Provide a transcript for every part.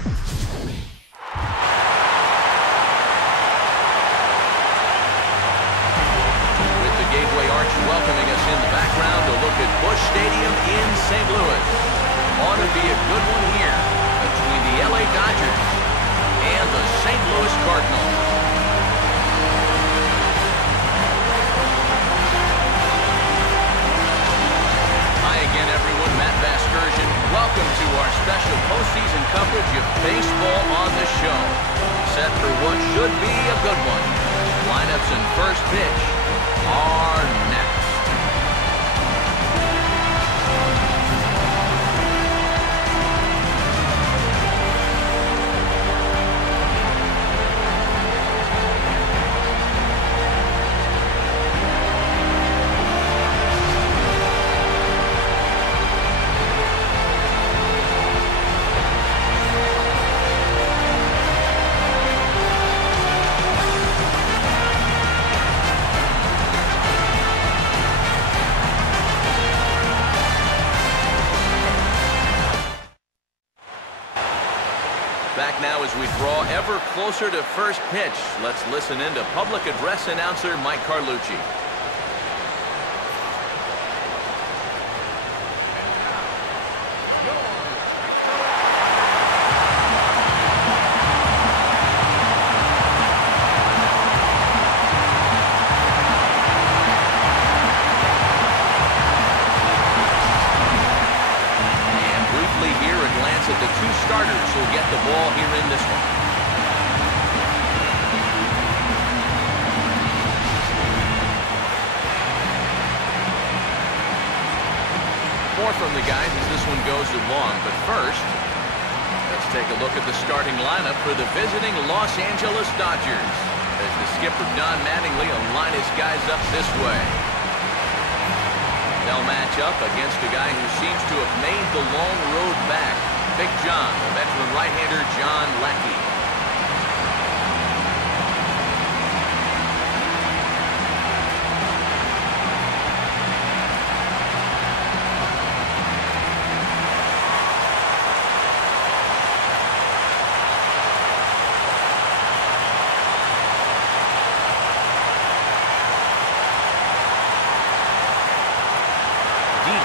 With the Gateway Arch welcoming us in the background, a look at Busch Stadium in St. Louis. Ought to be a good one here between the LA Dodgers and the St. Louis Cardinals. Hi again, everyone. Matt Vasgersian. Welcome to our special postseason coverage of baseball on the show. Set for what should be a good one. Lineups and first pitch are next. Back now as we draw ever closer to first pitch. Let's listen in to public address announcer Mike Carlucci. At the two starters who'll get the ball here in this one. More from the guys as this one goes along, but first, let's take a look at the starting lineup for the visiting Los Angeles Dodgers as the skipper Don Mattingly will line his guys up this way. They'll match up against a guy who seems to have made the long road back. Big John, the veteran right-hander John Lackey.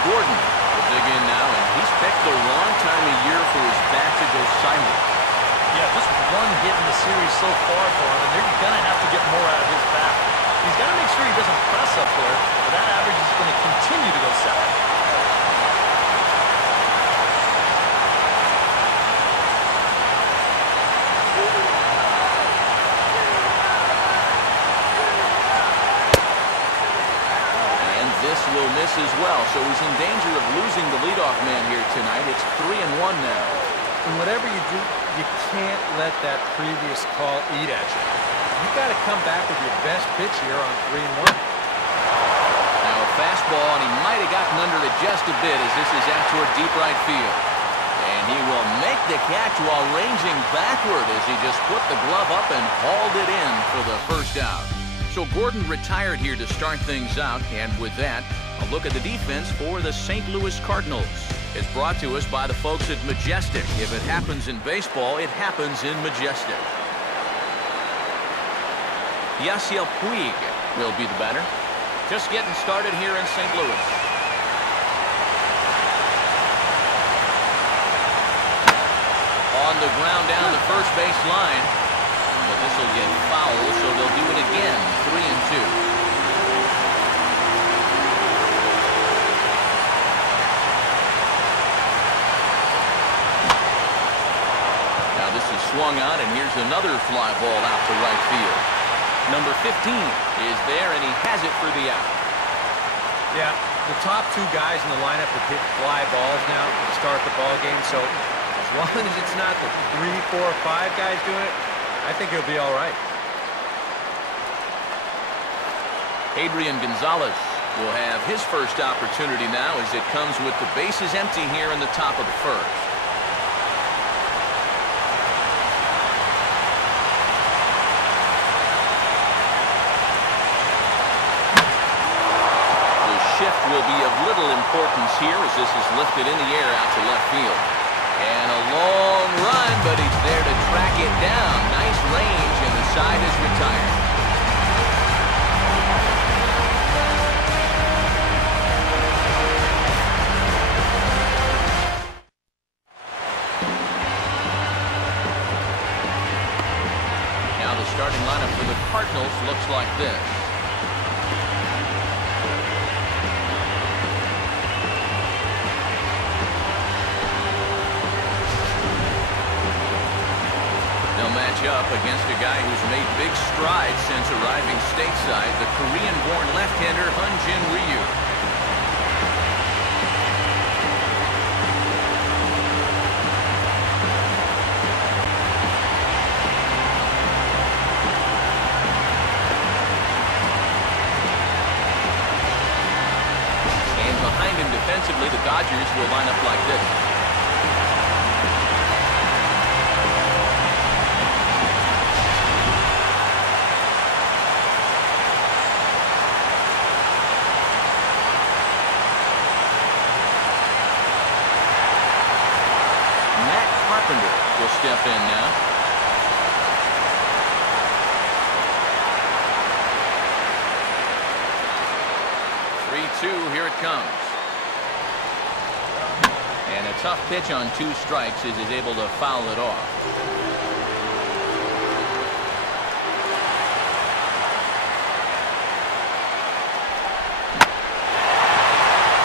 Gordon will dig in now, and he's picked the wrong time of year for his bat to go silent. Yeah, just one hit in the series so far for him, and they're going to have to get more out of his bat. He's got to make sure he doesn't press up there, or that average is going to continue to go south. Will miss as well, so he's in danger of losing the leadoff man here tonight. It's 3-1 now. And whatever you do, you can't let that previous call eat at you. You've got to come back with your best pitch here on 3-1. Now a fastball, and he might have gotten under it just a bit as this is out toward deep right field. And he will make the catch while ranging backward as he just put the glove up and hauled it in for the first out. So Gordon retired here to start things out, and with that, a look at the defense for the St. Louis Cardinals. It's brought to us by the folks at Majestic. If it happens in baseball, it happens in Majestic. Yasiel Puig will be the batter. Just getting started here in St. Louis. On the ground down the first base line. But this will get foul, so they'll do it again. 3-2. Swung on, and here's another fly ball out to right field. Number 15 is there, and he has it for the out. Yeah, the top two guys in the lineup have hit fly balls now to start the ball game, so as long as it's not the 3, 4, 5 guys doing it, I think it'll be all right. Adrian Gonzalez will have his first opportunity now as it comes with the bases empty here in the top of the first. Shift will be of little importance here as this is lifted in the air out to left field. And a long run but he's there to track it down. Nice range, and the side is retired. Now the starting lineup for the Cardinals looks like this. Match up against a guy who's made big strides since arriving stateside, the Korean-born left-hander Hyun-Jin Ryu. And behind him defensively, the Dodgers will line up like this. Will step in now. Here it comes. And a tough pitch on 2 strikes as he's able to foul it off.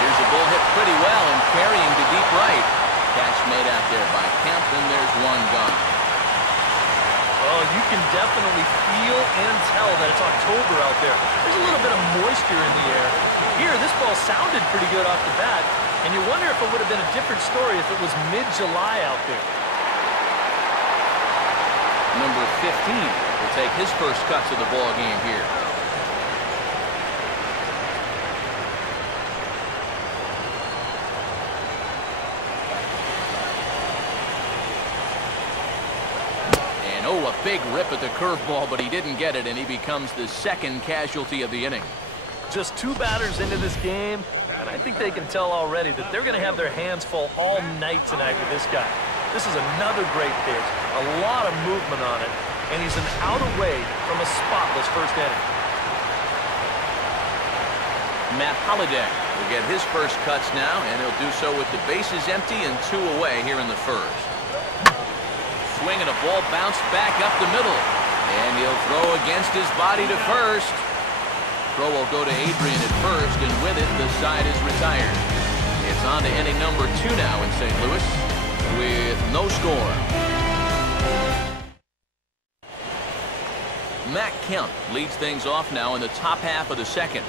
Here's a bull hit pretty well and carrying to deep right. Catch made out there by Kemp, and there's one gone. Oh, you can definitely feel and tell that it's October out there. There's a little bit of moisture in the air. Here, this ball sounded pretty good off the bat, and you wonder if it would have been a different story if it was mid-July out there. Number 15 will take his first cuts of the ball game here. Oh, a big rip at the curveball, but he didn't get it, and he becomes the second casualty of the inning. Just 2 batters into this game, and I think they can tell already that they're going to have their hands full all night tonight with this guy. This is another great pitch, a lot of movement on it, and he's an out away from a spotless first inning. Matt Holliday will get his first cuts now, and he'll do so with the bases empty and 2 away here in the first. Swing and a ball bounced back up the middle. And he'll throw against his body to first. Throw will go to Adrian at first, and with it, the side is retired. It's on to inning number 2 now in St. Louis with no score. Matt Kemp leads things off now in the top half of the second.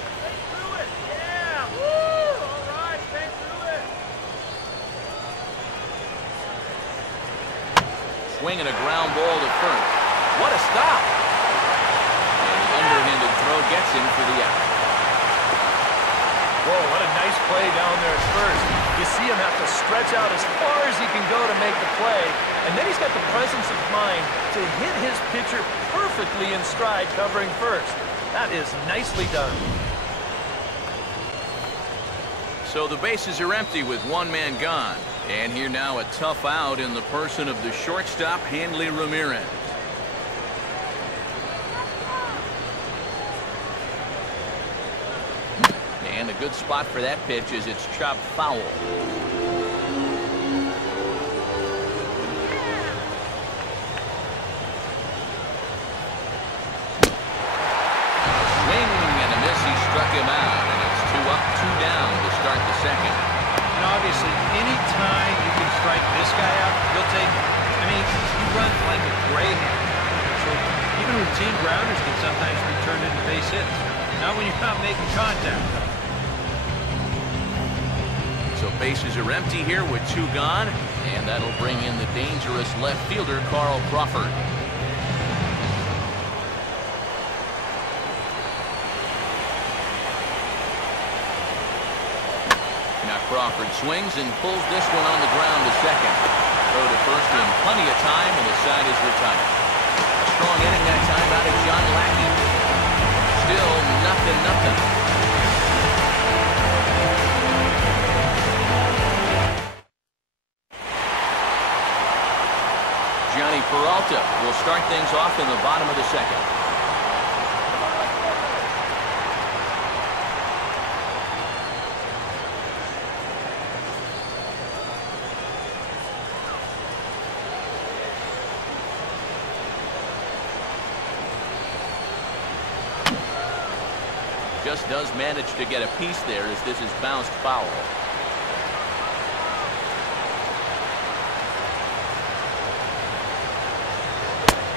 Swing and a ground ball to first. What a stop! And the underhanded throw gets him for the out. Whoa, what a nice play down there at first. You see him have to stretch out as far as he can go to make the play, and then he's got the presence of mind to hit his pitcher perfectly in stride covering first. That is nicely done. So the bases are empty with 1 man gone. And here now a tough out in the person of the shortstop, Hanley Ramirez. And a good spot for that pitch as it's chopped foul. Swing and a miss. He struck him out, and it's 2 up, 2 down to start the second. And obviously, any time you can strike this guy out, you'll take it. I mean, he runs like a greyhound. So even routine grounders can sometimes be turned into base hits. Not when you're not making contact, though. So bases are empty here with 2 gone, and that'll bring in the dangerous left fielder, Carl Crawford. Now Crawford swings and pulls this one on the ground to second. Throw to first in plenty of time, and the side is retired. A strong inning that time out of John Lackey. Still nothing. Johnny Peralta will start things off in the bottom of the second. Just does manage to get a piece there as this is bounced foul.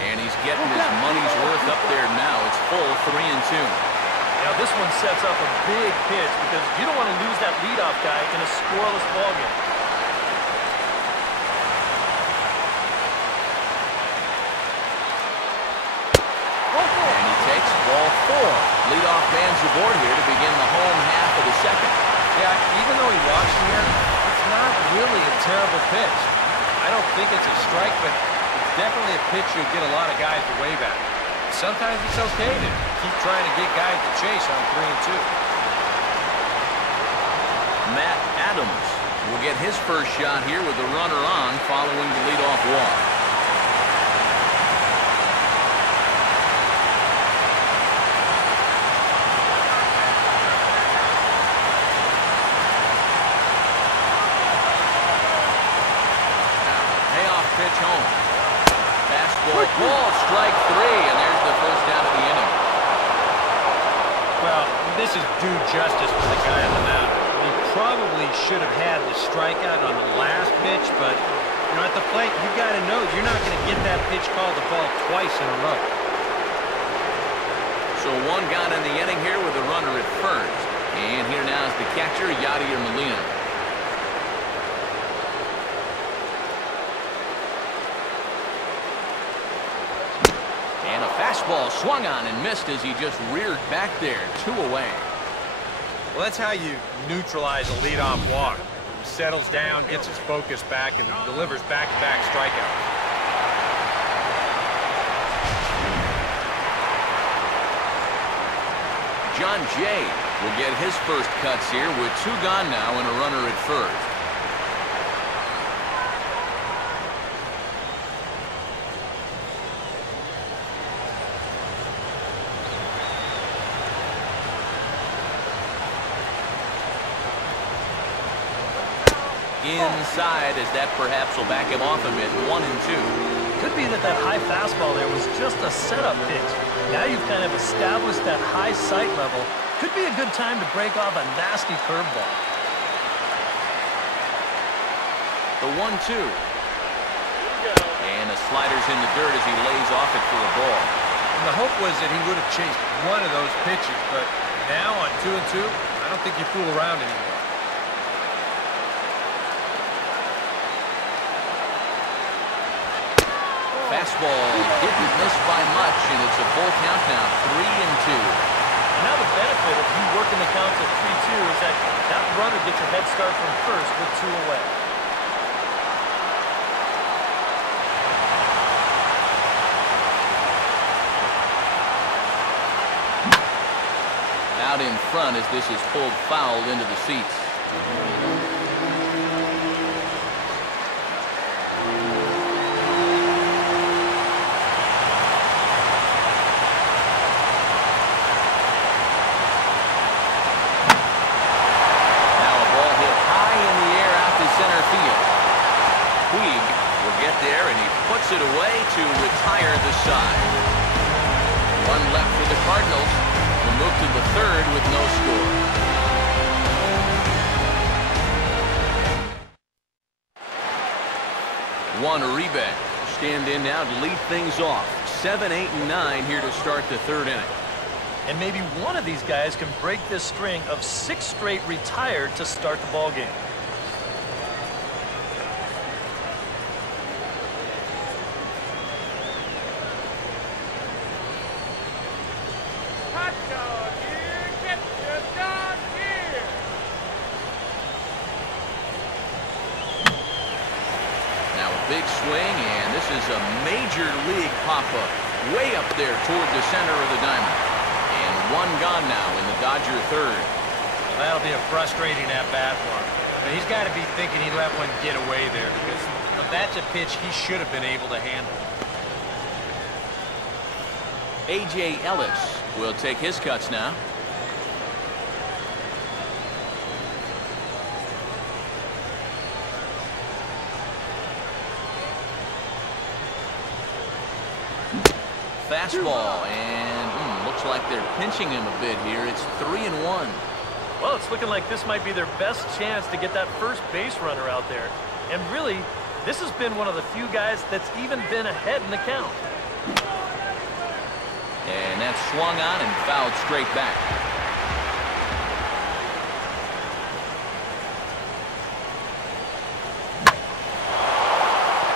And he's getting his money's worth up there now. It's full 3-2. Now this one sets up a big pitch because you don't want to lose that leadoff guy in a scoreless ballgame. And he takes ball 4. Leadoff man's aboard here to begin the home half of the second. Yeah, even though he walks here, it's not really a terrible pitch. I don't think it's a strike, but it's definitely a pitch you'll get a lot of guys to wave at. Sometimes it's okay to keep trying to get guys to chase on 3-2. Matt Adams will get his first shot here with the runner on following the leadoff walk. Pitch home. Fastball ball, strike 3, and there's the first out of the inning. Well, this is due justice for the guy on the mound. He probably should have had the strikeout on the last pitch, but you know, at the plate, you got to know you're not going to get that pitch called the ball twice in a row. So one gone in the inning here with a runner at first. And here now is the catcher, Yadier Molina. And a fastball swung on and missed as he just reared back there, 2 away. Well, that's how you neutralize a leadoff walk. He settles down, gets his focus back, and delivers back-to-back strikeouts. John Jay will get his first cuts here with 2 gone now and a runner at first. Inside, as that perhaps will back him off a bit. 1-2. Could be that high fastball there was just a setup pitch. Now you've kind of established that high sight level. Could be a good time to break off a nasty curveball. The 1-2. And a slider's in the dirt as he lays off it for a ball. And the hope was that he would have chased one of those pitches, but now on 2-2, I don't think you fool around anymore. Fastball didn't miss by much, and it's a full count now, 3-2. And now the benefit of you working the count to 3-2 is that that runner gets a head start from first with 2 away. Out in front as this is pulled foul into the seats. It away to retire the side. 1 left for the Cardinals. We'll move to the 3rd with no score. Juan Uribe stand in now to lead things off. 7, 8, and 9 here to start the 3rd inning. And maybe one of these guys can break this string of 6 straight retired to start the ball game. Big swing, and this is a major league pop-up way up there toward the center of the diamond. And 1 gone now in the Dodger 3rd. Well, that'll be a frustrating at-bat for him. But he's got to be thinking he let one get away there because that's a pitch he should have been able to handle. A.J. Ellis will take his cuts now. Fastball, and looks like they're pinching him a bit here. It's 3-1. Well, it's looking like this might be their best chance to get that first base runner out there. And really, this has been one of the few guys that's even been ahead in the count. And that's swung on and fouled straight back.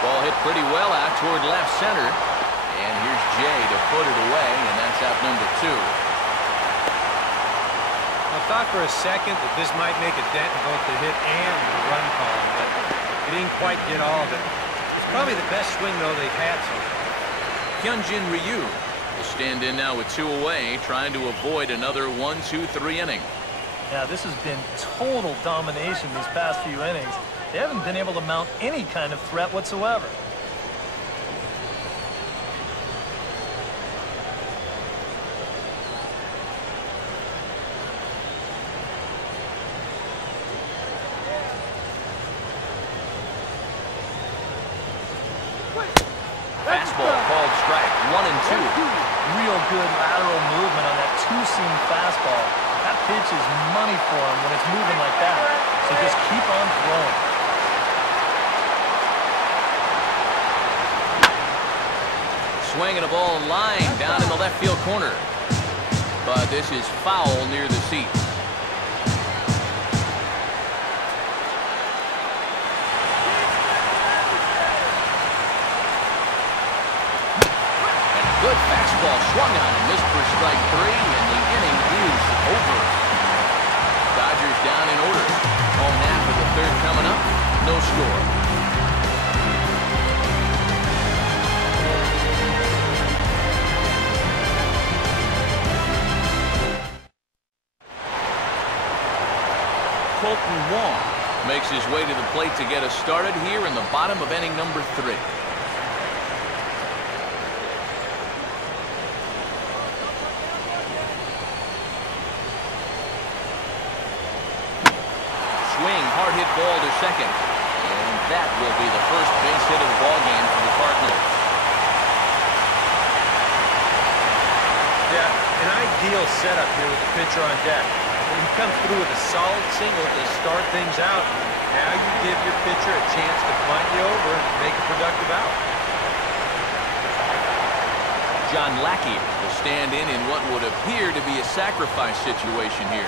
Ball hit pretty well out toward left center. And here's Jay to put it away, and that's out number 2. I thought for a second that this might make a dent in both the hit and the run column, but he didn't quite get all of it. It's probably the best swing, though, they've had so far. Hyunjin Ryu will stand in now with 2 away, trying to avoid another 1-2-3 inning. Yeah, this has been total domination these past few innings. They haven't been able to mount any kind of threat whatsoever. Fastball called strike, 1-2. Real good lateral movement on that two-seam fastball. That pitch is money for him when it's moving like that. So just keep on throwing. Swinging a ball line down in the left field corner. But this is foul near the seats. Good fastball swung on and missed for strike 3, and the inning is over. Dodgers down in order. Home half of the 3rd coming up. No score. Colton Wong makes his way to the plate to get us started here in the bottom of inning number 3. Hard hit ball to second, and that will be the first base hit of the ball game for the Cardinals. Yeah, an ideal setup here with the pitcher on deck. When you come through with a solid single to start things out, now you give your pitcher a chance to bunt you over and make a productive out. John Lackey will stand in what would appear to be a sacrifice situation here.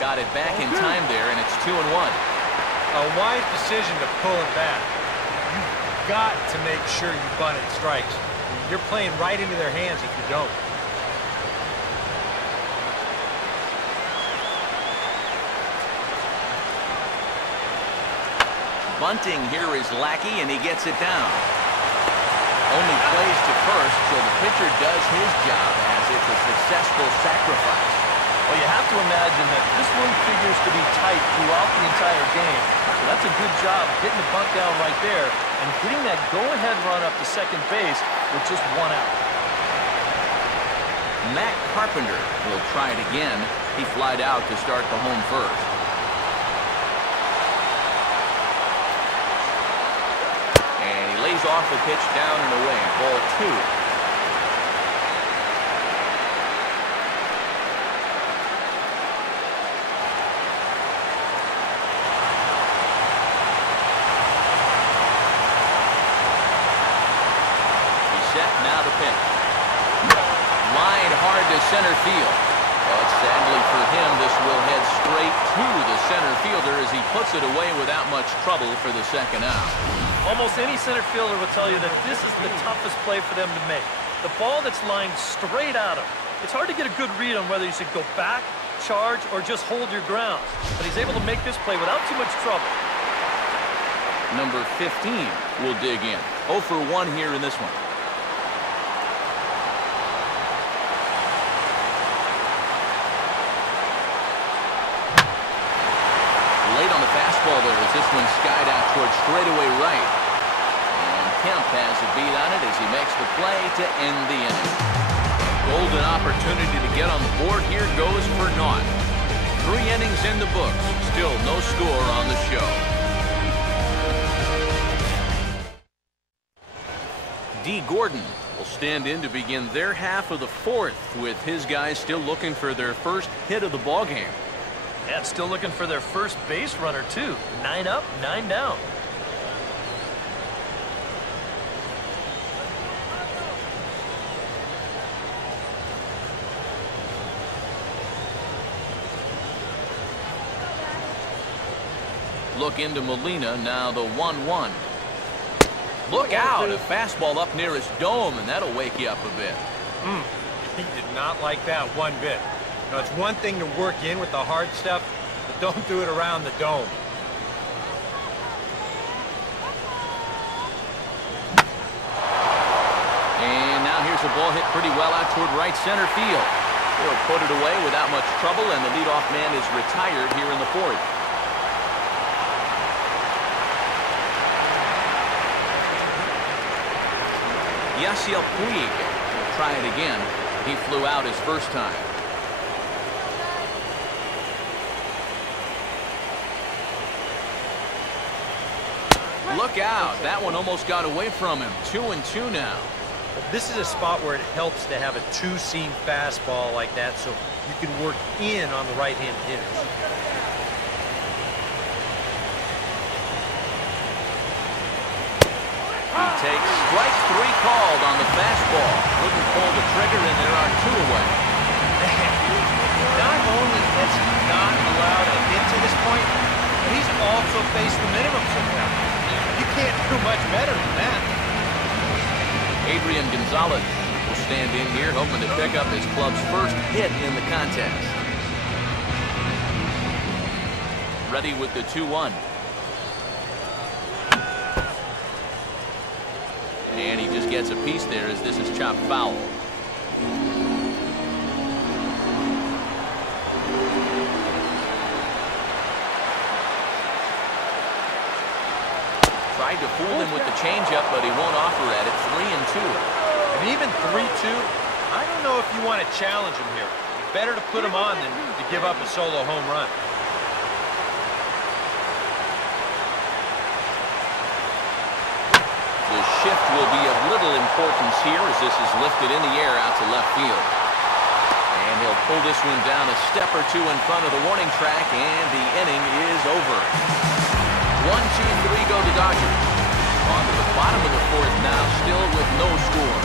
Got it back in time there, and it's 2-1. A wise decision to pull it back. You've got to make sure you bunted strikes. You're playing right into their hands if you don't. Bunting here is Lackey, and he gets it down. Only plays to first, so the pitcher does his job as it's a successful sacrifice. Well, you have to imagine that this one figures to be tight throughout the entire game. So that's a good job getting the bunt down right there and getting that go-ahead run up to second base with just 1 out. Matt Carpenter will try it again. He flied out to start the home first. And he lays off the pitch down and away. Ball 2. Now the pitch. Line hard to center field. But sadly for him, this will head straight to the center fielder as he puts it away without much trouble for the second out. Almost any center fielder will tell you that this is the toughest play for them to make. The ball that's lined straight at him. It's hard to get a good read on whether you should go back, charge, or just hold your ground. But he's able to make this play without too much trouble. Number 15 will dig in. 0 for 1 here in this one. fastball there as this one skied out towards straightaway right. And Kemp has a beat on it as he makes the play to end the inning. Golden opportunity to get on the board here goes for naught. 3 innings in the books. Still no score on the show. D. Gordon will stand in to begin their half of the 4th with his guys still looking for their first hit of the ballgame. Yeah, still looking for their first base runner, too. 9 up, 9 down. Look into Molina, now the 1-1. Look out, a fastball up near his dome, and that'll wake you up a bit. He did not like that one bit. Now, it's one thing to work in with the hard stuff, but don't do it around the dome. And now here's a ball hit pretty well out toward right center field. He'll put it away without much trouble, and the leadoff man is retired here in the 4th. Yasiel Puig will try it again. He flew out his first time. Look out. That one almost got away from him. 2-2 now. This is a spot where it helps to have a 2-seam fastball like that so you can work in on the right-hand hitters. He takes strike 3 called on the fastball. Couldn't pull the trigger, and there are 2 away. Not only has he not allowed a hit to this point, but he's also faced the minimum sometimes. You can't do much better than that. Adrian Gonzalez will stand in here, hoping to pick up his club's first hit in the contest. Ready with the 2-1. And he just gets a piece there as this is chopped foul. Tried to fool him with the changeup, but he won't offer at it. 3-2. And even 3-2, I don't know if you want to challenge him here. Better to put him on than to give up a solo home run. The shift will be of little importance here as this is lifted in the air out to left field. And he'll pull this one down a step or 2 in front of the warning track, and the inning is over. 1, 2, 3 go the Dodgers. On to the bottom of the 4th now, still with no score.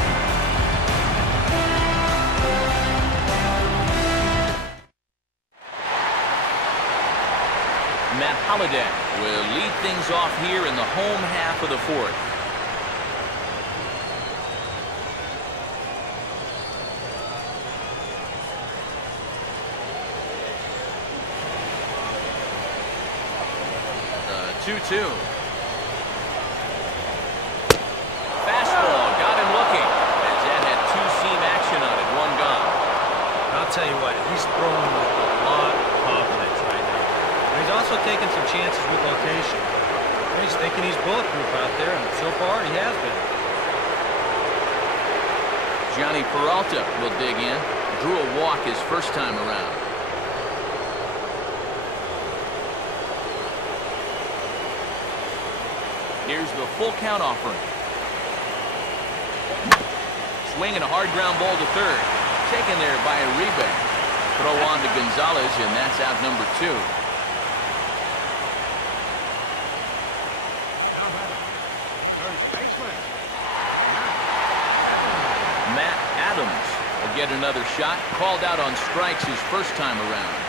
Matt Holliday will lead things off here in the home half of the 4th. The 2-2. Fastball got him looking as that had 2-seam action on it. 1 gone. I'll tell you what, he's throwing with a lot of confidence right now. But he's also taking some chances with location. He's thinking he's bulletproof out there, and so far he has been. Johnny Peralta will dig in. Drew a walk his first time around. Here's the full count offering. Swing and a hard ground ball to third. Taken there by Uribe. Throw on to Gonzalez, and that's out number 2. Matt Adams will get another shot. Called out on strikes his first time around.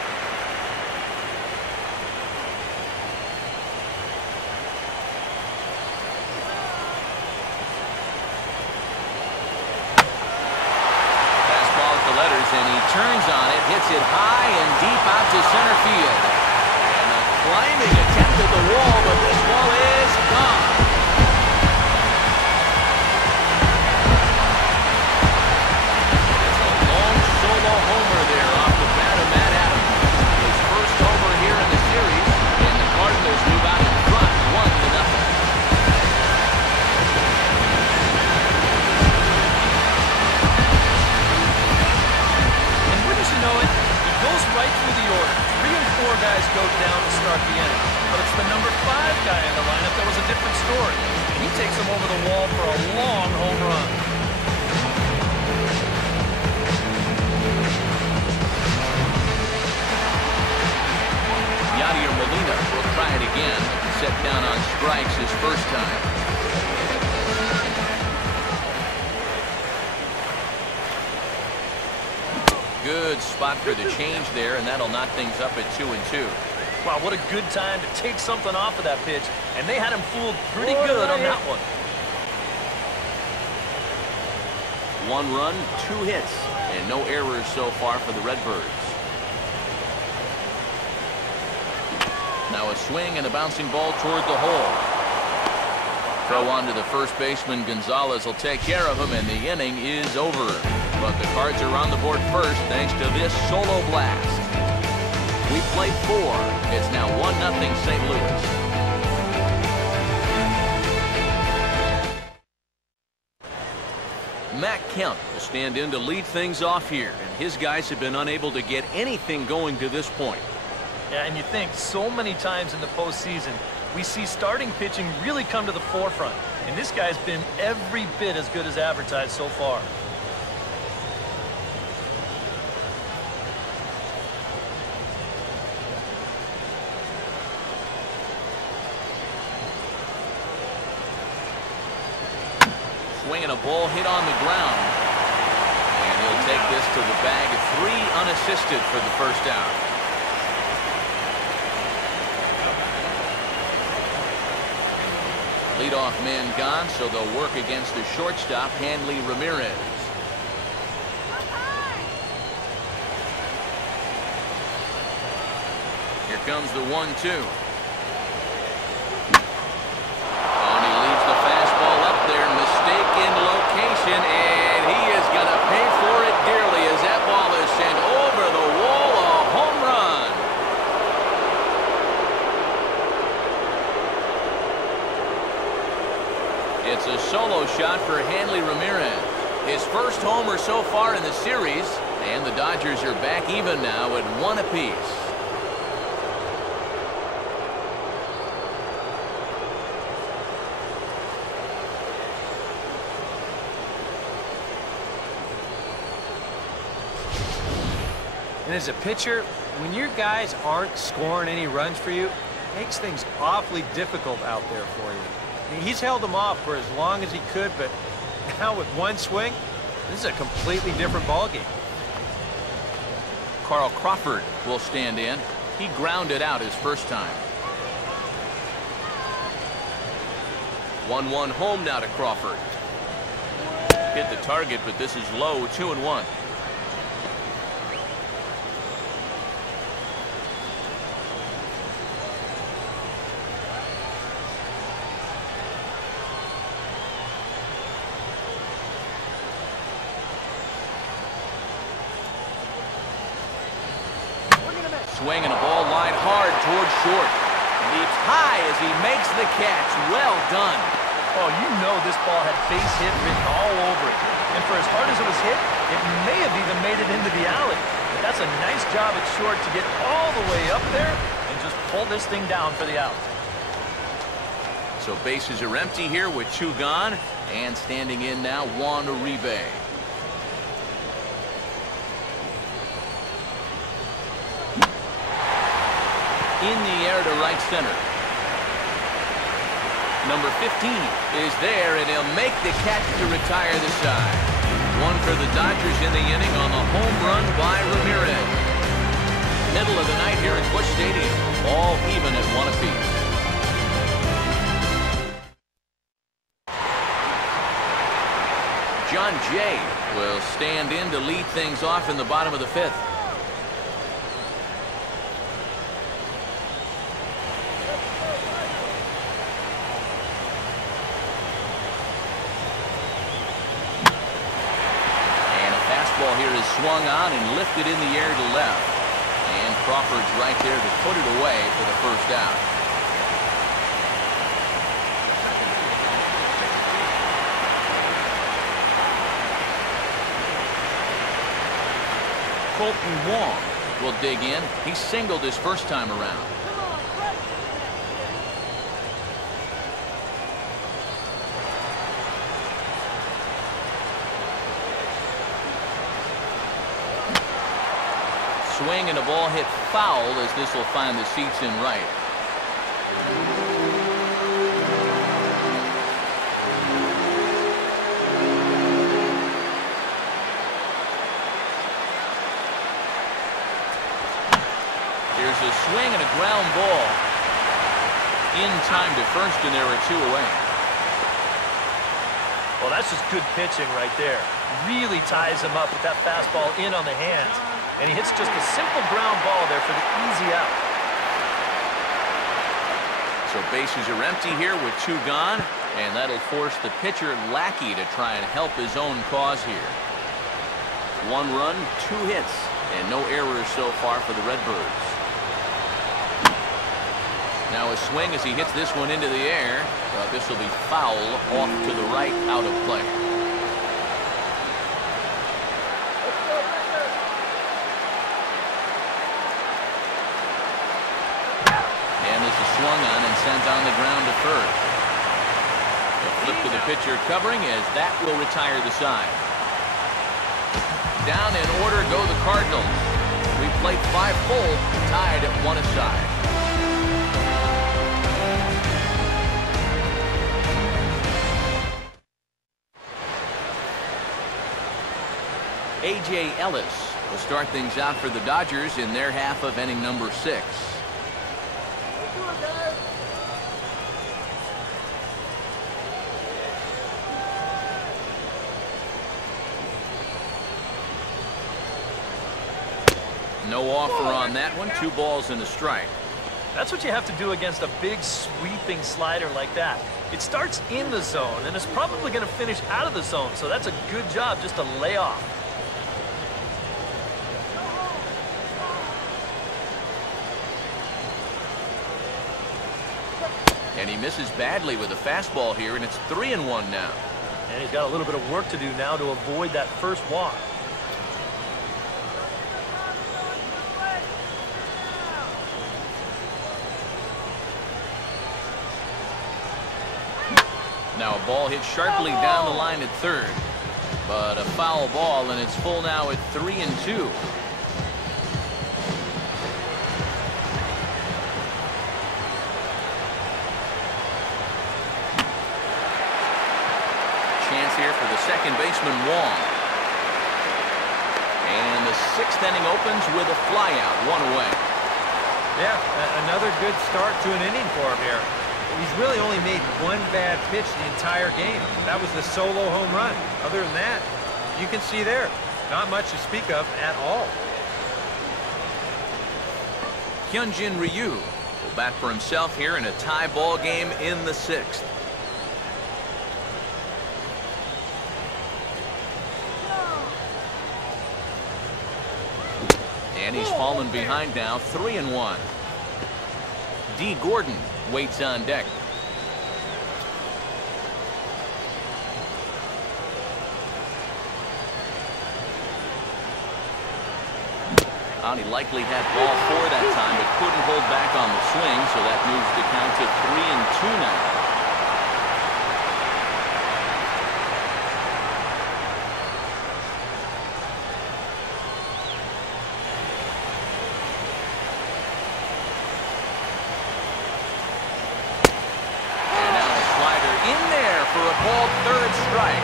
And he turns on it, hits it high and deep out to center field. And a climbing attempt at the wall, but this ball is gone. It's a long solo homer there off the bat of Matt Adams. His first homer here in the series, and the Cardinals move go down to start the inning. But it's the number 5 guy in the lineup that was a different story. He takes him over the wall for a long home run. Yadier Molina will try it again. Set down on strikes his first time. Good spot for the change there, and that'll knock things up at 2-2. Wow, what a good time to take something off of that pitch, and they had him fooled pretty good on that one. 1 run, 2 hits, and no errors so far for the Redbirds. Now a swing and a bouncing ball toward the hole. Throw on to the first baseman. Gonzalez will take care of him, and the inning is over. But the Cards are on the board first thanks to this solo blast. We played 4. It's now 1-0 St. Louis. Matt Kemp will stand in to lead things off here, and his guys have been unable to get anything going to this point. Yeah, and you think so many times in the postseason, we see starting pitching really come to the forefront. And this guy's been every bit as good as advertised so far. Swinging a ball hit on the ground. And he'll take this to the bag. 3 unassisted for the first out. Leadoff man gone, so they'll work against the shortstop, Hanley Ramirez. Here comes the 1-2. And he leaves the fastball up there. Mistake in location, and he is going to pay for it dearly as that ball is sent over the wall. A home run. It's a solo shot for Hanley Ramirez. His first homer so far in the series, and the Dodgers are back even now at 1 apiece. And as a pitcher, when your guys aren't scoring any runs for you, it makes things awfully difficult out there for you. I mean, he's held them off for as long as he could, but now with 1 swing, this is a completely different ballgame. Carl Crawford will stand in. He grounded out his first time. 1-1 home now to Crawford. Hit the target, but this is low. 2-1. Swinging a ball line hard towards short. Leaps high as he makes the catch. Well done. Oh, you know this ball had base hit written all over it. And for as hard as it was hit, it may have even made it into the alley. But that's a nice job at short to get all the way up there and just pull this thing down for the out. So bases are empty here with 2 gone. And standing in now, Juan Uribe. In the air to right center. Number 15 is there, and he'll make the catch to retire the side. 1 for the Dodgers in the inning on the home run by Ramirez. Middle of the night here at Busch Stadium. All even at 1 apiece. John Jay will stand in to lead things off in the bottom of the 5th. Here is swung on and lifted in the air to left. And Crawford's right there to put it away for the first out. Colton Wong will dig in. He singled his first time around. Swing and a ball hit foul as this will find the seats in right. Here's a swing and a ground ball. In time to first, and there are 2 away. Well, that's just good pitching right there. Really ties him up with that fastball in on the hands. And he hits just a simple ground ball there for the easy out. So bases are empty here with 2 gone, and that'll force the pitcher Lackey to try and help his own cause here. 1 run, 2 hits, and no errors so far for the Redbirds. Now a swing as he hits this one into the air, but this will be foul off to the right, out of play. Swung on and sent on the ground to third. A flip to the pitcher covering as that will retire the side. Down in order go the Cardinals. We played 5 full, tied at 1 aside. A.J. Ellis will start things out for the Dodgers in their half of inning number 6. No offer on that one. 2 balls and a strike. That's what you have to do against a big sweeping slider like that. It starts in the zone, and it's probably going to finish out of the zone, so that's a good job just to lay off. And he misses badly with a fastball here, and it's 3-1 now. And he's got a little bit of work to do now to avoid that first walk. Now a ball hit sharply down the line at third, but a foul ball, and it's full now at 3-2. Chance here for the second baseman Wong. And the 6th inning opens with a flyout, 1 away. Yeah, another good start to an inning for him here. He's really only made 1 bad pitch the entire game. That was the solo home run. Other than that, you can see there, not much to speak of at all. Hyunjin Ryu will bat for himself here in a tie ball game in the 6th. And he's fallen behind now, 3-1. D. Gordon waits on deck. He likely had ball 4 that time, but couldn't hold back on the swing, so that moves the count to 3-2 now.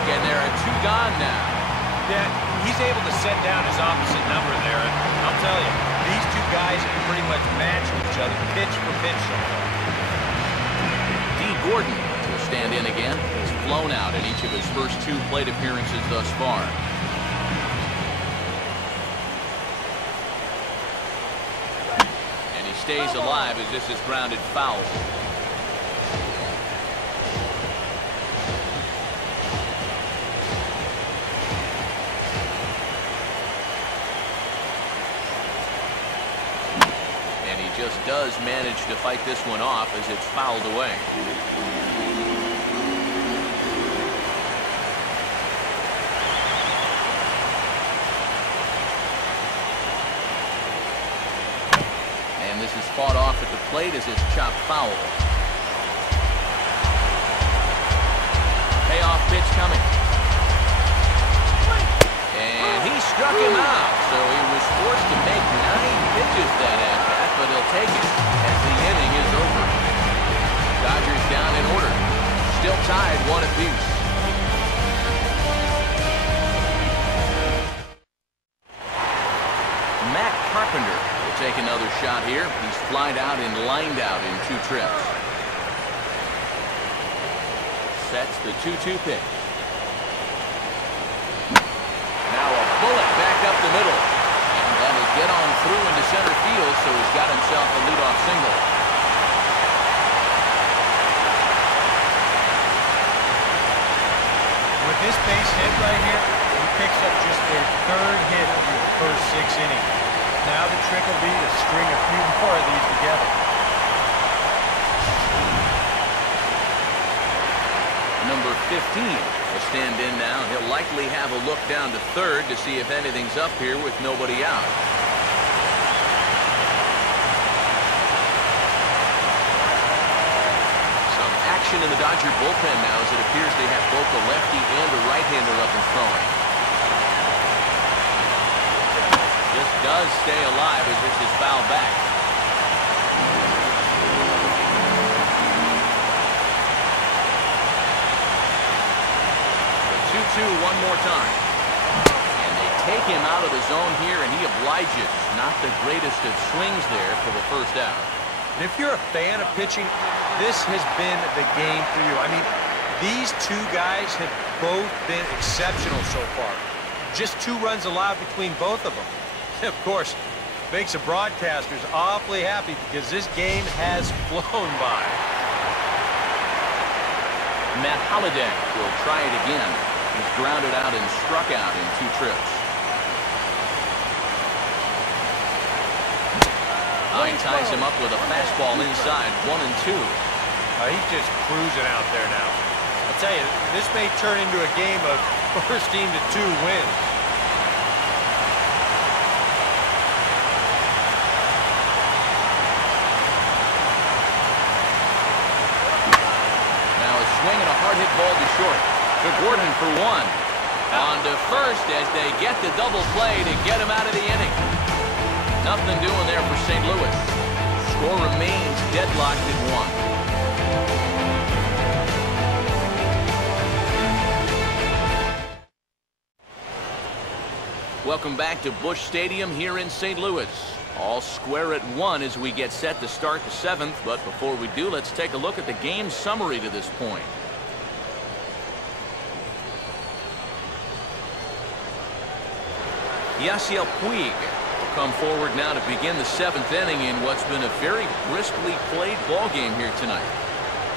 And there are 2 gone now. Yeah, he's able to set down his opposite number there, and I'll tell you, these 2 guys have pretty much matched each other pitch for pitch so far. D. Gordon will stand in again. He's flown out in each of his first 2 plate appearances thus far. And he stays alive as this is grounded foul. Just does manage to fight this one off as it's fouled away. this is fought off at the plate as it's chopped foul. Payoff pitch coming. And he struck him out, so he was forced to make 9 pitches that at-bat, but he'll take it as the inning is over. Dodgers down in order. Still tied 1 apiece. Matt Carpenter will take another shot here. He's flied out and lined out in 2 trips. Sets the 2-2 pitch. Now a bullet back up the middle. And that'll get on through into center field, so he's got himself a leadoff single. With this base hit right here, he picks up just their 3rd hit through the first 6 innings. Now the trick will be to string a few more of these together. Number 15 will stand in now. He'll likely have a look down to 3rd to see if anything's up here with nobody out. Some action in the Dodger bullpen now as it appears they have both a lefty and a right-hander up and throwing. This does stay alive as this is fouled back. The 2-2 one more time. And they take him out of the zone here, and he obliges. Not the greatest of swings there for the first out. And if you're a fan of pitching, this has been the game for you. I mean, these 2 guys have both been exceptional so far. Just 2 runs allowed between both of them. Of course, makes the broadcasters awfully happy because this game has flown by. Matt Holliday will try it again. He's grounded out and struck out in 2 trips. Hine ties him up with a fastball inside, 1-2. He's just cruising out there now. I'll tell you, this may turn into a game of first team to 2 wins. Swing and a hard hit ball to short. To Gordon for 1. On to first as they get the double play to get him out of the inning. Nothing doing there for St. Louis. Score remains deadlocked at 1. Welcome back to Busch Stadium here in St. Louis. All square at 1 as we get set to start the 7th, but before we do, let's take a look at the game summary to this point. Yasiel Puig will come forward now to begin the 7th inning in what's been a very briskly played ball game here tonight.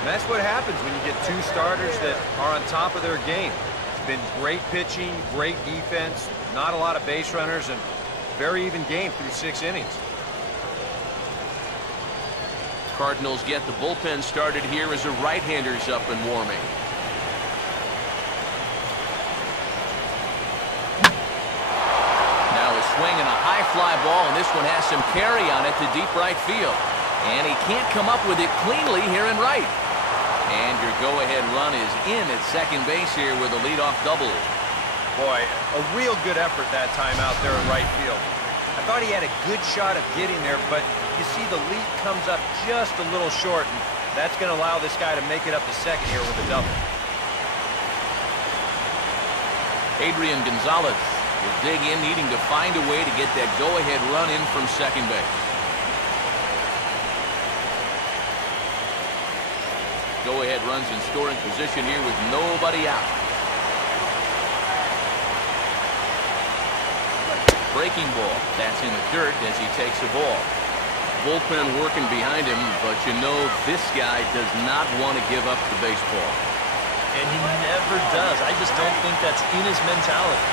And that's what happens when you get 2 starters that are on top of their game. It's been great pitching, great defense, not a lot of base runners, and very even game through 6 innings. Cardinals get the bullpen started here as the right-handers up and warming. Now a swing and a high fly ball, and this one has some carry on it to deep right field. And he can't come up with it cleanly here in right. And your go-ahead run is in at second base here with a leadoff double. Boy, a real good effort that time out there in right field. I thought he had a good shot of getting there, but you see the lead comes up just a little short, and that's going to allow this guy to make it up to second here with a double. Adrian Gonzalez will dig in, needing to find a way to get that go-ahead run in from second base. Go-ahead runs in scoring position here with nobody out. Breaking ball. That's in the dirt as he takes the ball. Bullpen working behind him, but you know this guy does not want to give up the baseball. And he never does. I just don't think that's in his mentality.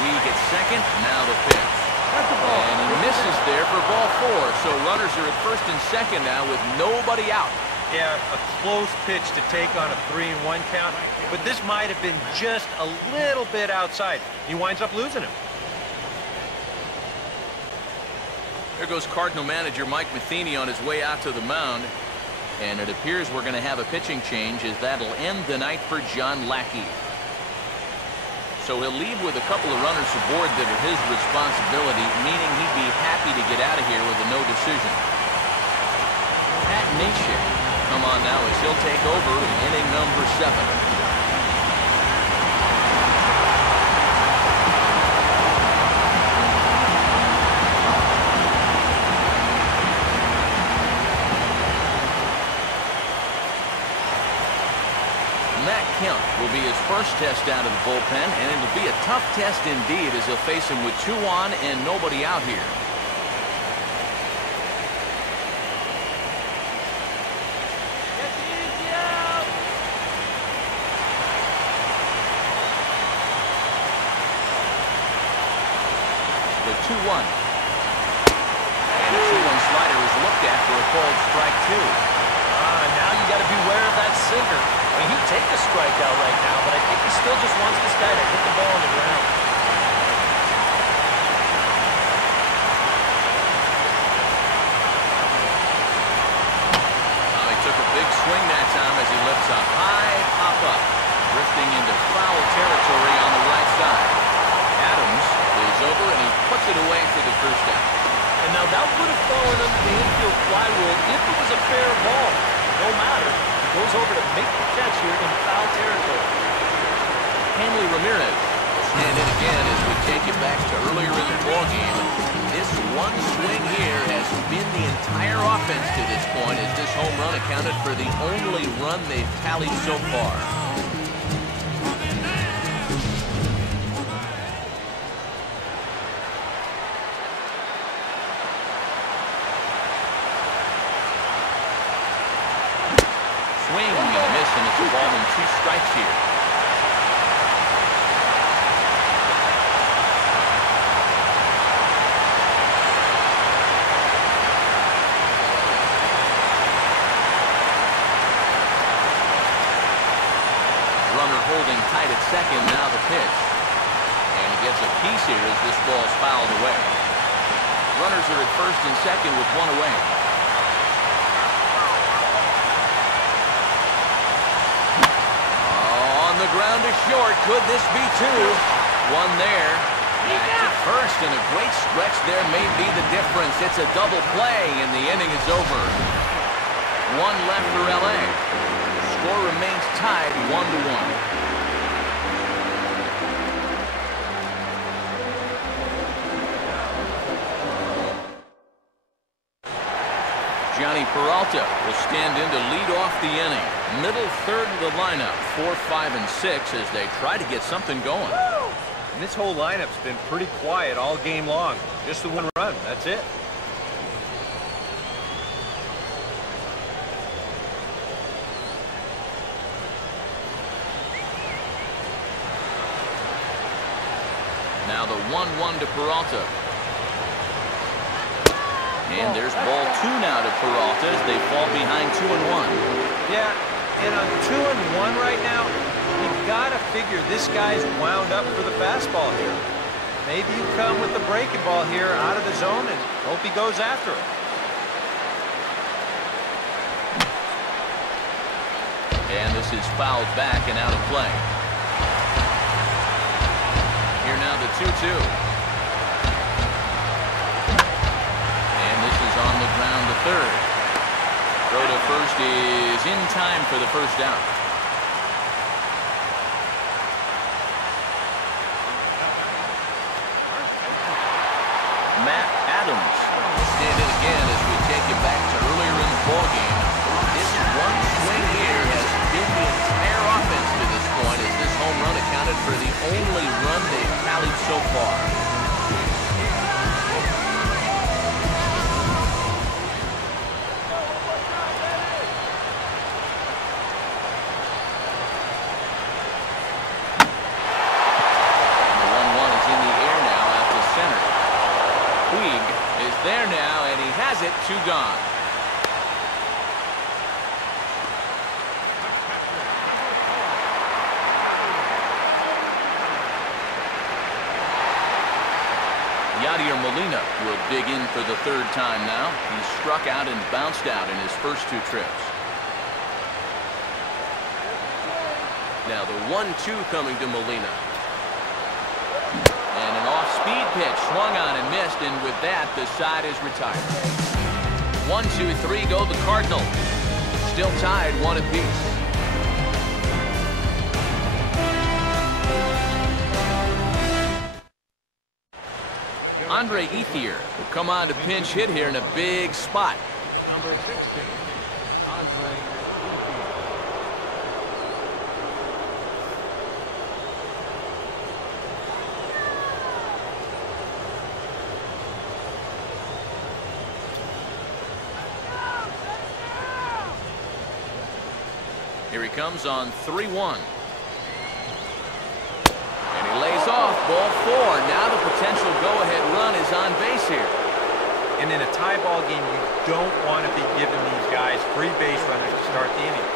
Puig at second. Now the pitch. And he misses there for ball 4. So runners are at first and second now with nobody out. Yeah, a close pitch to take on a 3-1 count, but this might have been just a little bit outside. He winds up losing him. There goes Cardinal manager Mike Matheny on his way out to the mound. And it appears we're going to have a pitching change as that'll end the night for John Lackey. So he'll leave with a couple of runners aboard that are his responsibility, meaning he'd be happy to get out of here with a no decision. Pat Neshek come on now as he'll take over in inning number 7. Will be his first test out of the bullpen, and it'll be a tough test indeed as he'll face him with 2 on and nobody out here. The 2-1. And the 2-1 slider is looked at for a called strike 2. Now you got to beware of that sinker. I mean, he'd take the strikeout right now, but I think he still just wants this guy to hit the ball on the ground. He took a big swing that time as he lifts a high pop-up, drifting into foul territory on the right side. Adams is over, and he puts it away for the first out. And now that would have fallen under the infield fly rule if it was a fair ball. No matter. He goes over to make the catch here in foul territory. Hanley Ramirez will stand in again as we take it back to earlier in the ballgame. This one swing here has been the entire offense to this point, as this home run accounted for the only run they've tallied so far. Swing and a miss, and it's a ball and 2 strikes here. Runner holding tight at second, now the pitch. And he gets a piece here as this ball's fouled away. Runners are at first and second with 1 away. The ground is short. Could this be 2? 1 there. Back to first, and a great stretch there may be the difference. It's a double play, and the inning is over. 1 left for LA. Score remains tied 1-1. Johnny Peralta will stand in to lead off the inning. Middle third of the lineup, 4, 5, and 6 as they try to get something going. And this whole lineup's been pretty quiet all game long. Just the 1 run, that's it. Now the 1-1 to Peralta. And there's ball 2 now to Peralta as they fall behind 2-1. Yeah, and on 2-1 right now, you gotta figure this guy's wound up for the fastball here. Maybe you come with the breaking ball here out of the zone and hope he goes after it. And this is fouled back and out of play. Here now the 2-2. On the ground to third. Throw to first is in time for the first out. Matt Adams will stand in again as we take it back to earlier in the ballgame. This one swing here has been the entire offense to this point, as this home run accounted for the only run they've tallied so far. There now, and he has it, 2 gone. Yadier Molina will dig in for the third time now. He struck out and bounced out in his first 2 trips. Now the 1-2 coming to Molina. And an off-speed pitch swung on and missed, and with that, the side is retired. 1, 2, 3 go the Cardinals. Still tied 1 apiece. Andre Ethier will come on to pinch hit here in a big spot. Number 16, Andre Ethier. Here he comes on 3-1. And he lays off, ball 4. Now the potential go-ahead run is on base here. And in a tie ball game, you don't want to be giving these guys free base runners to start the inning.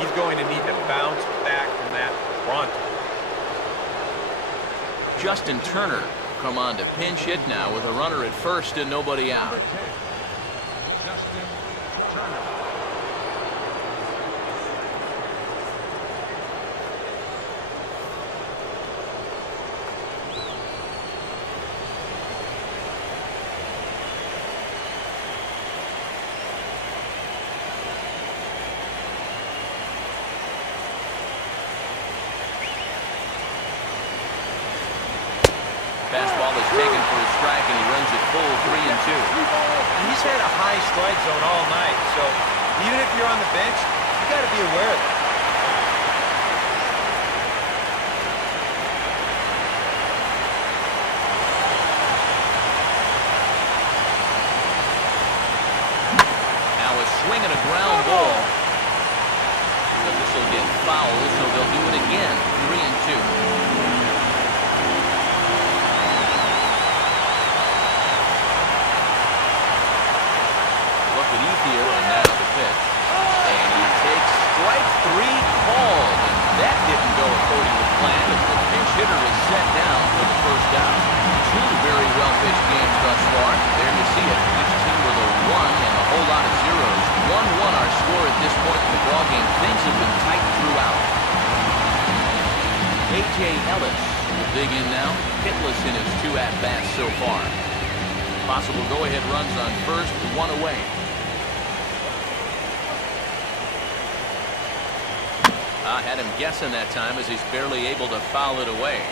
He's going to need to bounce back from that pronto. Justin Turner come on to pinch hit now with a runner at first and nobody out. Number 10, Justin Turner. Fastball is taken for a strike, and he runs it full 3-2. And he's had a high strike zone all night, so even if you're on the bench, you got to be aware of that. Now a swing and a ground ball. But this will get foul, so they'll do it again. 3-2. Here and now the pitch. And he takes strike 3 called. And that didn't go according to plan as the pinch hitter is set down for the first out. 2 very well pitched games thus far. There you see it. Each team with a 1 and a whole lot of zeros. 1-1 our score at this point in the ballgame. Things have been tight throughout. A.J. Ellis will dig in now. Hitless in his 2 at-bats so far. Possible go-ahead runs on first, 1 away. I had him guessing that time as he's barely able to foul it away.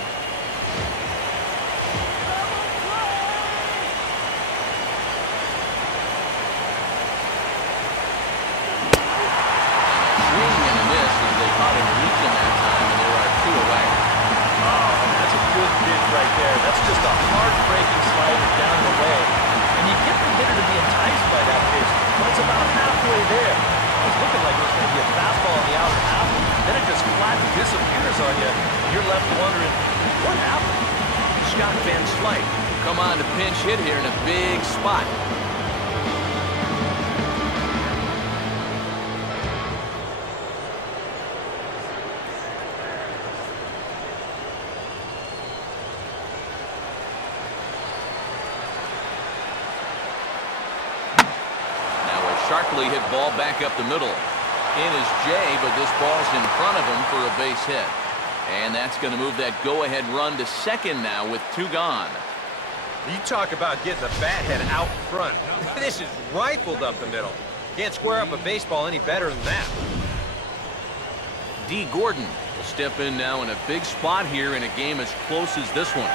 Swing and a miss as they caught him reaching that time, and there are 2 away. Oh, that's a good pitch right there. That's just a heartbreaking slider down and away. And you get the hitter to be enticed by that pitch, but it's about halfway there. It was looking like it was going to be a fastball on the outer half. Then it just flat disappears on you. You're left wondering, what happened? Scott Van Slyke will come on to pinch hit here in a big spot. Now a sharply hit ball back up the middle. In is Jay, but this ball's in front of him for a base hit. And that's going to move that go-ahead run to second now with 2 gone. You talk about getting the bat head out front. This is rifled up the middle. Can't square up a baseball any better than that. D. Gordon will step in now in a big spot here in a game as close as this one.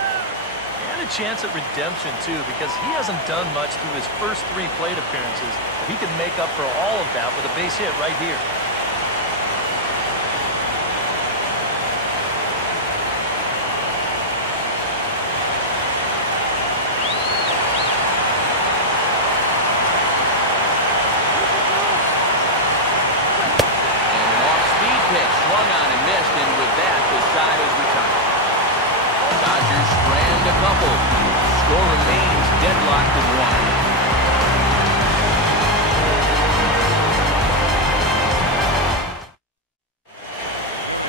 And a chance at redemption, too, because he hasn't done much through his first 3 plate appearances. He could make up for all of that with a base hit right here. And an off-speed pitch swung on and missed, and with that, the side is retired. Dodgers strand a couple. Score remains deadlocked at 1.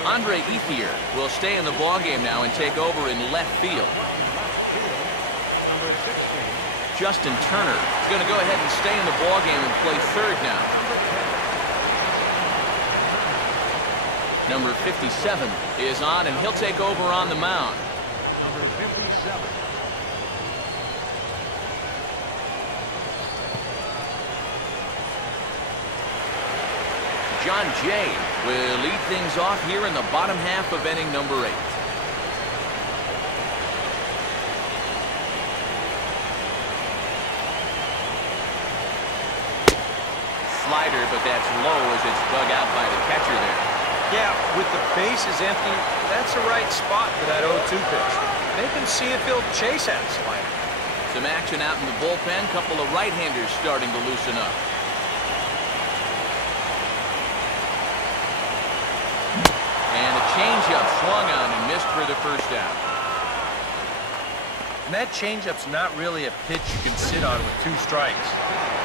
Andre Ethier will stay in the ballgame now and take over in left field. Number 6. Justin Turner. He's going to go ahead and stay in the ballgame and play third now. Number 57 is on, and he'll take over on the mound. Number 57. John Jay will lead things off here in the bottom half of inning number 8. Slider, but that's low as it's dug out by the catcher there. Yeah, with the bases empty, that's the right spot for that 0-2 pitch. They can see if he'll chase that slider. Some action out in the bullpen. Couple of right-handers starting to loosen up. And a changeup swung on and missed for the first out. And that changeup's not really a pitch you can sit on with 2 strikes.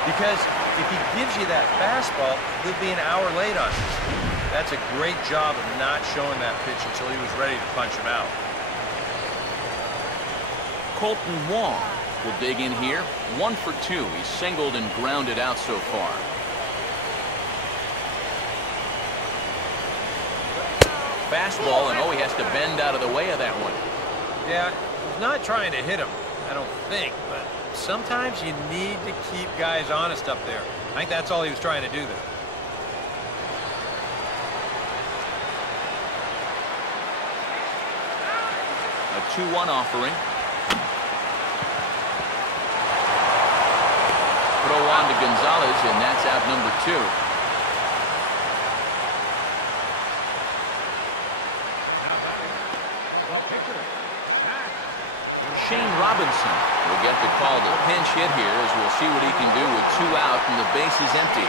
Because if he gives you that fastball, he'll be an hour late on it. That's a great job of not showing that pitch until he was ready to punch him out. Colton Wong will dig in here. 1 for 2. He's singled and grounded out so far. Fastball, and he has to bend out of the way of that one. Yeah, he's not trying to hit him, I don't think, but sometimes you need to keep guys honest up there. I think that's all he was trying to do there. A 2-1 offering. Throw on to Gonzalez, and that's out number 2. Shane Robinson will get the call to pinch hit here, as we'll see what he can do with 2 out and the base is empty.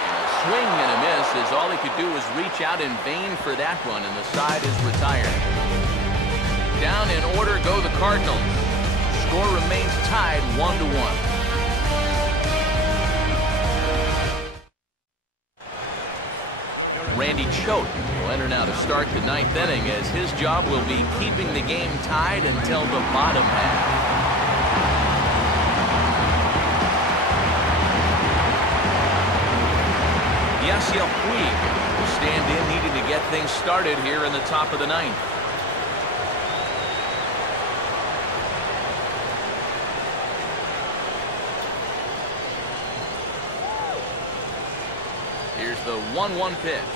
And a swing and a miss, as all he could do was reach out in vain for that one, and the side is retired. Down in order go the Cardinals. Score remains tied 1-1. Randy Choate will enter now to start the 9th inning, as his job will be keeping the game tied until the bottom half. Yasiel Puig will stand in, needing to get things started here in the top of the 9th. Here's the 1-1 pitch.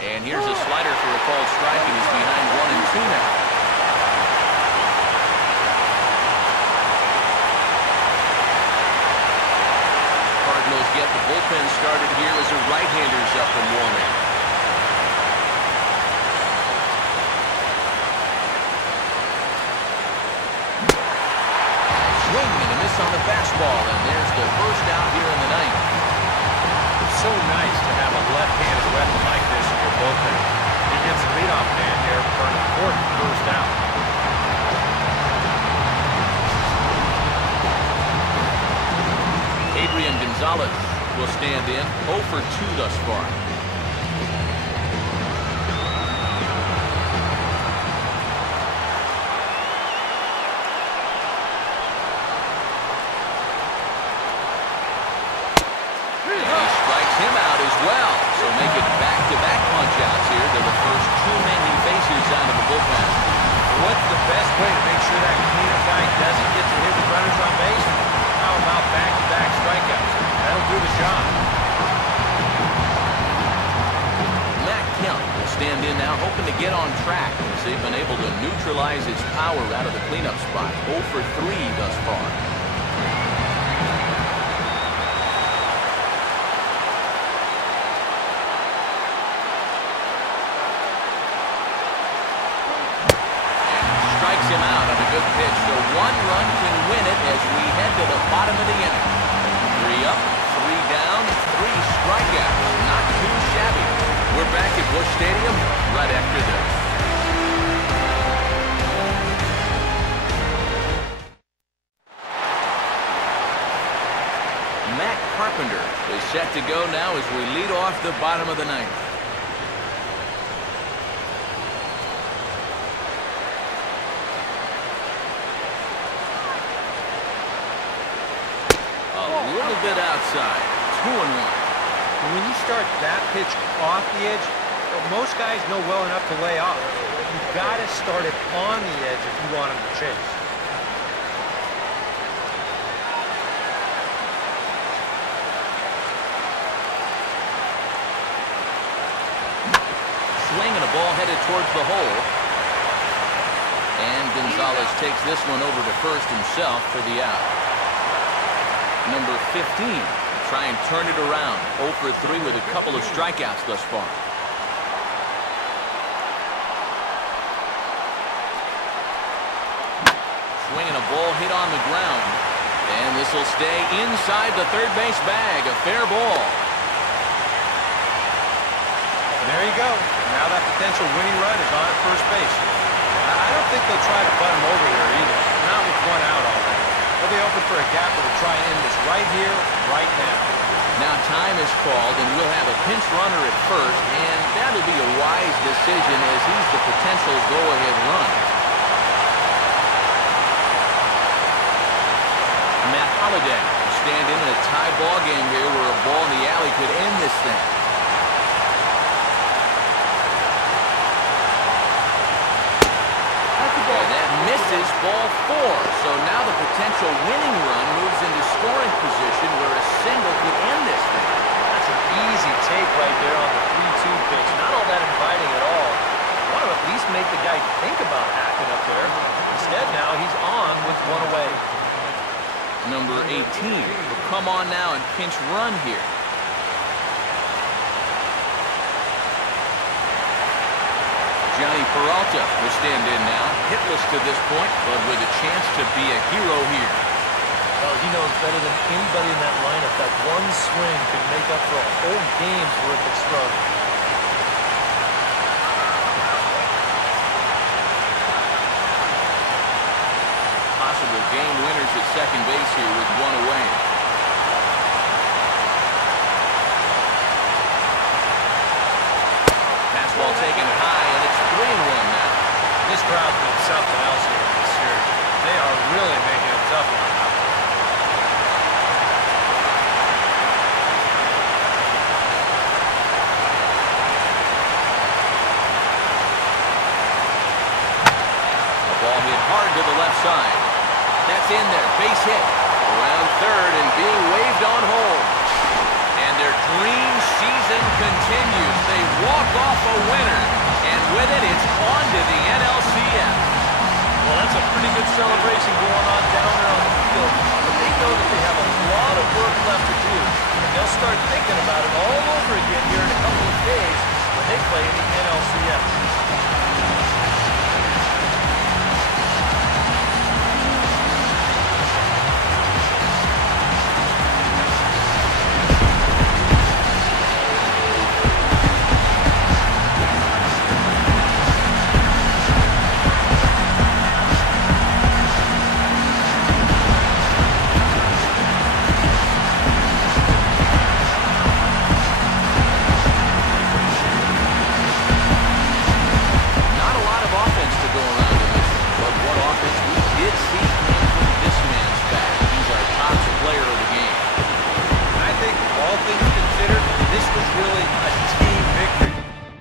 And here's a slider for a called strike, and he's behind 1-2 now. Cardinals get the bullpen started here as the right-handers up and warming. Swing and a miss on the fastball, and there's the first out here in the 9th. So nice to have a left-handed weapon like this in your bullpen. He gets the leadoff man here for an important first out. Adrian Gonzalez will stand in. 0 for 2 thus far. Well, so make it back-to-back punch-outs here to the first 2 men he faces out of the bullpen. What's the best way to make sure that cleanup guy doesn't get to hit with runners on base? How about back-to-back strikeouts? That'll do the job. Matt Kemp will stand in now, hoping to get on track, as they've been able to neutralize his power out of the cleanup spot. 0 for 3 thus far. Him out on a good pitch, so 1 run can win it as we head to the bottom of the inning. 3 up, 3 down, 3 strikeouts. Not too shabby. We're back at Busch Stadium right after this. is set to go now as we lead off the bottom of the ninth. A little bit outside. 2-1. When you start that pitch off the edge, most guys know well enough to lay off. You've got to start it on the edge if you want him to chase. Swing and a ball headed towards the hole. And Gonzalez takes this one over to first himself for the out. Number 15, try and turn it around. 0 for 3 with a couple of strikeouts thus far. Swing and a ball hit on the ground. And this will stay inside the third base bag. A fair ball. There you go. Now that potential winning run is on at first base. I don't think they'll try to butt him over here either. Not with one out already. They'll be open for a gap that will try and end this right here, right now. Now time is called, and we'll have a pinch runner at first, and that'll be a wise decision as he's the potential go-ahead run. Matt Holliday will stand in a tie ball game here where a ball in the alley could end this thing. And that misses ball 4. So now the potential winning run moves into scoring position where a single could end this thing. That's an easy take right there on the 3-2 pitch. Not all that inviting at all. You want to at least make the guy think about hacking up there. Instead now he's on with one away. Number 18 will come on now and pinch run here. Johnny Peralta will stand in now, hitless to this point, but with a chance to be a hero here. Well, he knows better than anybody in that lineup that one swing could make up for a whole game's worth of struggle. Possible game winners at second base here with one away. Fastball taken high, and it's 3-1 now. This crowd's been something else here in this series. They are really making it tough on them. A ball hit hard to the left side. That's in there, base hit. Around third and being waved on home. And their dream season continues. They walk off a winner. And with it, it's on to the NLCS. Well, that's a pretty good celebration going on down there on the field. But they know that they have a lot of work left to do. And they'll start thinking about it all over again here in a couple of days when they play in the NLCS.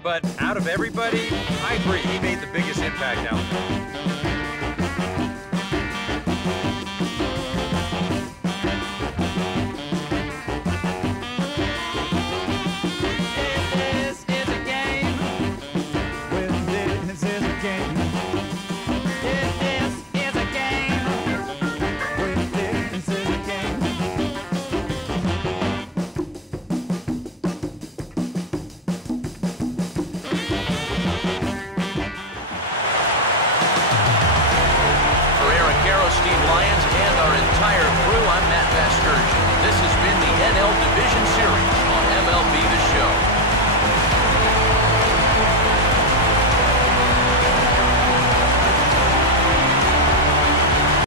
But out of everybody, I agree, he made the biggest impact out there. Steve Lyons